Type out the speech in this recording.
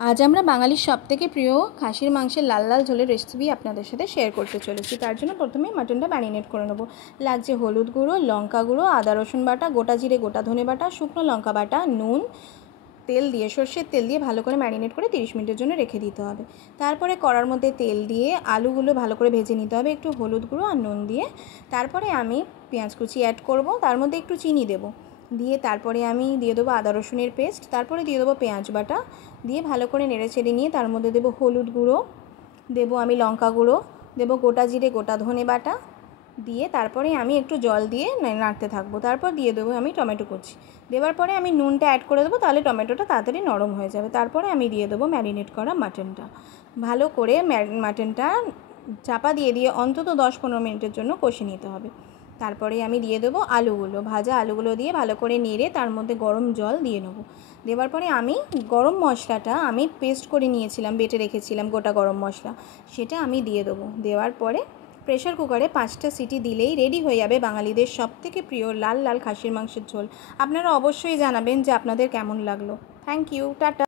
আজ আমরা বাঙালির সবথেকে প্রিয় খাসির মাংসের লাল লাল ঝোলের রেসিপি আপনাদের সাথে শেয়ার করতে চলেছি। তার জন্য প্রথমে মাটনটা ম্যারিনেট করে নেবো। লাগছে হলুদ গুঁড়ো, লঙ্কা গুঁড়ো, আদা রসুন বাটা, গোটা জিরে গোটা ধনে বাটা, শুকনো লঙ্কা বাটা, নুন, তেল দিয়ে সর্ষের তেল দিয়ে ভালো করে ম্যারিনেট করে 30 মিনিটের জন্য রেখে দিতে হবে। তারপরে কড়ার মধ্যে তেল দিয়ে আলুগুলো ভালো করে ভেজে নিতে হবে একটু হলুদ গুঁড়ো আর নুন দিয়ে। তারপরে আমি পেঁয়াজ কুচি অ্যাড করব, তার মধ্যে একটু চিনি দেবো, দিয়ে তারপরে আমি দিয়ে দেবো আদা রসুনের পেস্ট, তারপরে দিয়ে দেবো পেঁয়াজ বাটা, দিয়ে ভালো করে নেড়ে চেড়ে নিয়ে তার মধ্যে দেবো হলুদ গুঁড়ো, দেবো আমি লঙ্কা গুঁড়ো, দেবো গোটা জিরে গোটা ধনে বাটা, দিয়ে তারপরে আমি একটু জল দিয়ে নাড়তে থাকবো। তারপর দিয়ে দেবো আমি টমেটো কুচি, দেওয়ার পরে আমি নুনটা অ্যাড করে দেবো, তাহলে টমেটোটা তাড়াতাড়ি নরম হয়ে যাবে। তারপরে আমি দিয়ে দেবো ম্যারিনেট করা মাটনটা, ভালো করে মাটনটা চাপা দিয়ে দিয়ে অন্তত 10-15 মিনিটের জন্য কষে নিতে হবে। তারপরে আমি দিয়ে দেবো আলুগুলো, ভাজা আলুগুলো দিয়ে ভালো করে নেড়ে তার মধ্যে গরম জল দিয়ে নেবো। দেওয়ার পরে আমি গরম মশলাটা আমি পেস্ট করে নিয়েছিলাম, বেটে রেখেছিলাম গোটা গরম মশলা, সেটা আমি দিয়ে দেবো। দেওয়ার পরে প্রেশার কুকারে 5টা সিটি দিলেই রেডি হয়ে যাবে বাঙালিদের সবথেকে প্রিয় লাল লাল খাসির মাংসের ঝোল। আপনারা অবশ্যই জানাবেন যে আপনাদের কেমন লাগলো। Thank you, tata.